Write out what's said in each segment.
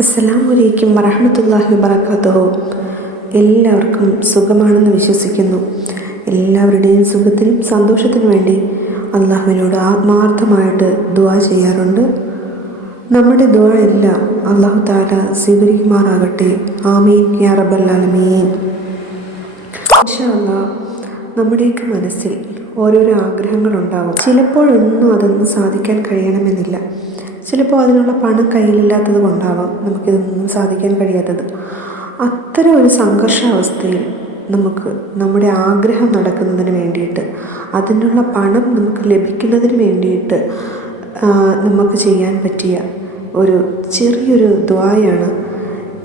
അസ്സലാമു അലൈക്കും വറഹമത്തല്ലാഹി വബറകാതുഹു. എല്ലാവർക്കും സുഖമാണെന്ന് വിശ്വസിക്കുന്നു. എല്ലാവരുടെയും സുഖത്തിനും സന്തോഷത്തിനും വേണ്ടി അള്ളാഹുവിനോട് ആത്മാർത്ഥമായിട്ട് ദുആ ചെയ്യാറുണ്ട്. നമ്മുടെ ദുആ എല്ലാം അള്ളാഹു താല സ്വീകരിക്കുമാറാകട്ടെ. ആമീൻ യാ റബല്ലാലമീൻ നമ്മുടെയൊക്കെ മനസ്സിൽ ഓരോരോ ആഗ്രഹങ്ങളുണ്ടാവും. ചിലപ്പോഴൊന്നും അതൊന്നും സാധിക്കാൻ കഴിയണമെന്നില്ല. ചിലപ്പോൾ അതിനുള്ള പണം കയ്യിലില്ലാത്തത് കൊണ്ടാവാം നമുക്കിതൊന്നും സാധിക്കാൻ കഴിയാത്തത്. അത്തരം ഒരു സംഘർഷാവസ്ഥയിൽ നമുക്ക് നമ്മുടെ ആഗ്രഹം നടക്കുന്നതിന് വേണ്ടിയിട്ട് അതിനുള്ള പണം നമുക്ക് ലഭിക്കുന്നതിന് വേണ്ടിയിട്ട് നമുക്ക് ചെയ്യാൻ പറ്റിയ ഒരു ചെറിയൊരു ദ്വായാണ്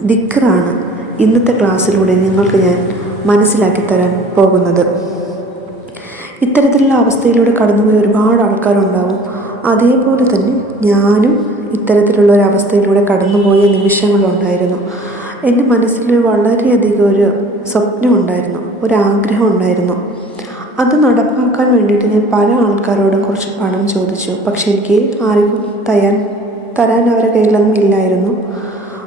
ദിക്കറാണ് ഇന്നത്തെ ക്ലാസ്സിലൂടെ നിങ്ങൾക്ക് ഞാൻ മനസ്സിലാക്കി തരാൻ പോകുന്നത്. ഇത്തരത്തിലുള്ള അവസ്ഥയിലൂടെ കടന്നുപോയ ഒരുപാട് ആൾക്കാരുണ്ടാവും. അതേപോലെ തന്നെ ഞാനും ഇത്തരത്തിലുള്ള ഒരു അവസ്ഥയിലൂടെ കടന്നുപോയ നിമിഷങ്ങളുണ്ടായിരുന്നു. എന്റെ മനസ്സിൽ വളരെയധികം ഒരു സ്വപ്നം ഉണ്ടായിരുന്നു ആഗ്രഹം ഉണ്ടായിരുന്നു. അത് നടപ്പാക്കാൻ വേണ്ടിയിട്ട് ഞാൻ പല ആൾക്കാരോടും കുറച്ച് പണം ചോദിച്ചു. പക്ഷെ എനിക്ക് ആരും തയ്യാൻ തരാൻ അവരുടെ കയ്യിലൊന്നും ഇല്ലായിരുന്നു.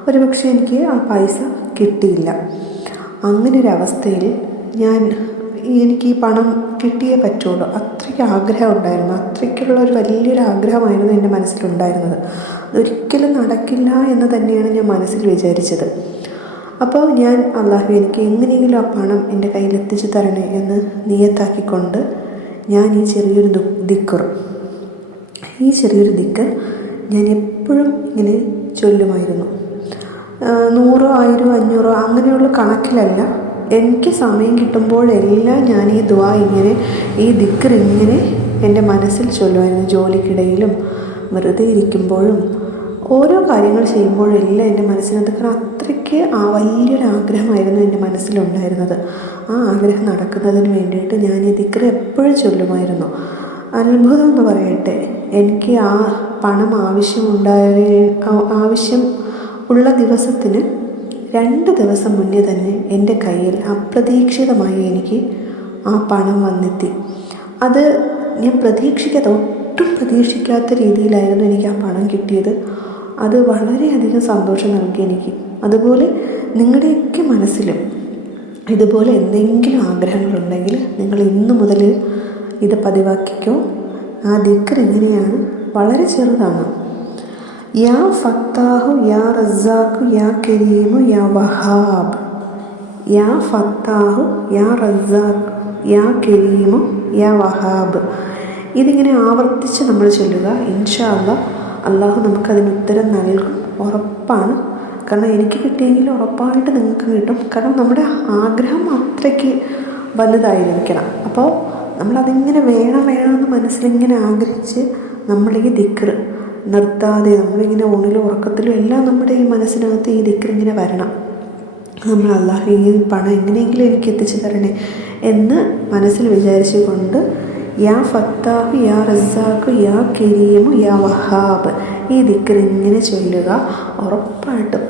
ഒരു പക്ഷേ എനിക്ക് ആ പൈസ കിട്ടിയില്ല. അങ്ങനെ ഒരു അവസ്ഥയിൽ ഞാൻ എനിക്ക് ഈ പണം കിട്ടിയേ പറ്റുള്ളൂ. അത്രയ്ക്ക് ആഗ്രഹം ഉണ്ടായിരുന്നു അത്രയ്ക്കുള്ള ഒരു വലിയൊരു ആഗ്രഹമായിരുന്നു എന്റെ മനസ്സിലുണ്ടായിരുന്നത്. അതൊരിക്കലും നടക്കില്ല എന്ന് തന്നെയാണ് ഞാൻ മനസ്സിൽ വിചാരിച്ചത്. അപ്പോൾ ഞാൻ അള്ളാഹു എനിക്ക് എങ്ങനെയെങ്കിലും ആ പണം എന്റെ കയ്യിൽ എത്തിച്ചു തരണേ എന്ന് നിയത്താക്കിക്കൊണ്ട് ഞാൻ ഈ ചെറിയൊരു ദു ദിക്കർ ഈ ചെറിയൊരു ദിക്കർ ഞാൻ എപ്പോഴും ഇങ്ങനെ ചൊല്ലുമായിരുന്നു. നൂറോ ആയിരോ അഞ്ഞൂറോ അങ്ങനെയുള്ള കണക്കിലല്ല എനിക്ക് സമയം കിട്ടുമ്പോഴെല്ലാം ഞാൻ ഈ ദുആ ഇങ്ങനെ ഈ ദിക്കർ ഇങ്ങനെ എന്റെ മനസ്സിൽ ചൊല്ലുമായിരുന്നു ജോലിക്കിടയിലും വെറുതെ ഇരിക്കുമ്പോഴും ഓരോ കാര്യങ്ങൾ ചെയ്യുമ്പോഴെല്ലാം എന്റെ മനസ്സിനകത്ത് കാരണം അത്രയ്ക്ക് ആ വലിയൊരു ആഗ്രഹമായിരുന്നു എന്റെ മനസ്സിലുണ്ടായിരുന്നത്. ആ ആഗ്രഹം നടക്കുന്നതിന് വേണ്ടിയിട്ട് ഞാൻ ഈ ദിക്കർ എപ്പോഴും ചൊല്ലുമായിരുന്നു. അത്ഭുതം എന്ന് പറയട്ടെ? എനിക്ക് ആ പണം ആവശ്യമുണ്ടായ ആവശ്യം ഉള്ള ദിവസത്തിന് രണ്ട് ദിവസം മുന്നേ തന്നെ എന്റെ കയ്യിൽ അപ്രതീക്ഷിതമായി എനിക്ക് ആ പണം വന്നെത്തി. അത് ഞാൻ പ്രതീക്ഷിക്കാത്ത ഒട്ടും പ്രതീക്ഷിക്കാത്ത രീതിയിലായിരുന്നു എനിക്ക് ആ പണം കിട്ടിയത്. അത് വളരെയധികം സന്തോഷം നൽകി എനിക്ക്. അതുപോലെ നിങ്ങളുടെയൊക്കെ മനസ്സിലും ഇതുപോലെ എന്തെങ്കിലും ആഗ്രഹങ്ങളുണ്ടെങ്കിൽ നിങ്ങൾ ഇന്നു മുതൽ ഇത് പതിവാക്കിക്കോ. ആ ദിക്കർ എങ്ങനെയാണ് വളരെ ചെറുതാണ്. യാ ഫത്താഹു യാ റസാഖു യാ കരീമു യാ വഹാബ്. യാ ഫത്താഹു യാ റസാഖ് യാ കരീമു യാ വഹാബ്. ഇതിങ്ങനെ ആവർത്തിച്ച് നമ്മൾ ചൊല്ലുക. ഇൻഷാ അല്ല അള്ളാഹു നമുക്കതിന് ഉത്തരം നൽകും ഉറപ്പാണ്. കാരണം എനിക്ക് കിട്ടിയെങ്കിൽ ഉറപ്പായിട്ട് നിങ്ങൾക്ക് കിട്ടും. കാരണം നമ്മുടെ ആഗ്രഹം അത്രയ്ക്ക് വലുതായിരിക്കണം. അപ്പോൾ നമ്മളതിങ്ങനെ വേണം വേണമെന്ന് മനസ്സിലിങ്ങനെ ആഗ്രഹിച്ച് നമ്മൾ ഈ ദിക്കർ നിർത്താതെ നമ്മളിങ്ങനെ ഊണിലും ഉറക്കത്തിലും എല്ലാം നമ്മുടെ ഈ മനസ്സിനകത്ത് ഈ ദിക്കർ ഇങ്ങനെ വരണം. നമ്മൾ അള്ളാഹു ഈ പണം എങ്ങനെയെങ്കിലും എനിക്ക് എത്തിച്ചു തരണേ എന്ന് മനസ്സിൽ വിചാരിച്ചുകൊണ്ട് യാ ഫത്താഹ് യാ റസാഖ് യാ കരീമു യാ വഹാബ് ഈ ദിക്കർ ഇങ്ങനെ ചൊല്ലുക ഉറപ്പായിട്ടും.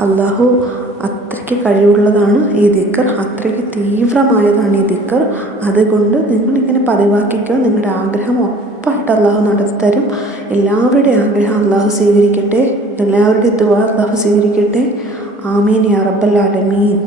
അള്ളാഹു അത്രയ്ക്ക് കഴിവുള്ളതാണ് ഈ ദിക്കർ അത്രയ്ക്ക് തീവ്രമായതാണ് ഈ ദിക്കർ. അതുകൊണ്ട് നിങ്ങളിങ്ങനെ പതിവാക്കിക്കോ നിങ്ങളുടെ ആഗ്രഹം ഉറപ്പായിട്ട് അള്ളാഹു നടത്തിത്തരും എല്ലാവരുടെയും ആഗ്രഹം അള്ളാഹു സ്വീകരിക്കട്ടെ. എല്ലാവരുടെയും ദുവാ അള്ളാഹു സ്വീകരിക്കട്ടെ. ആമീൻ യാ റബ്ബൽ ആലമീൻ.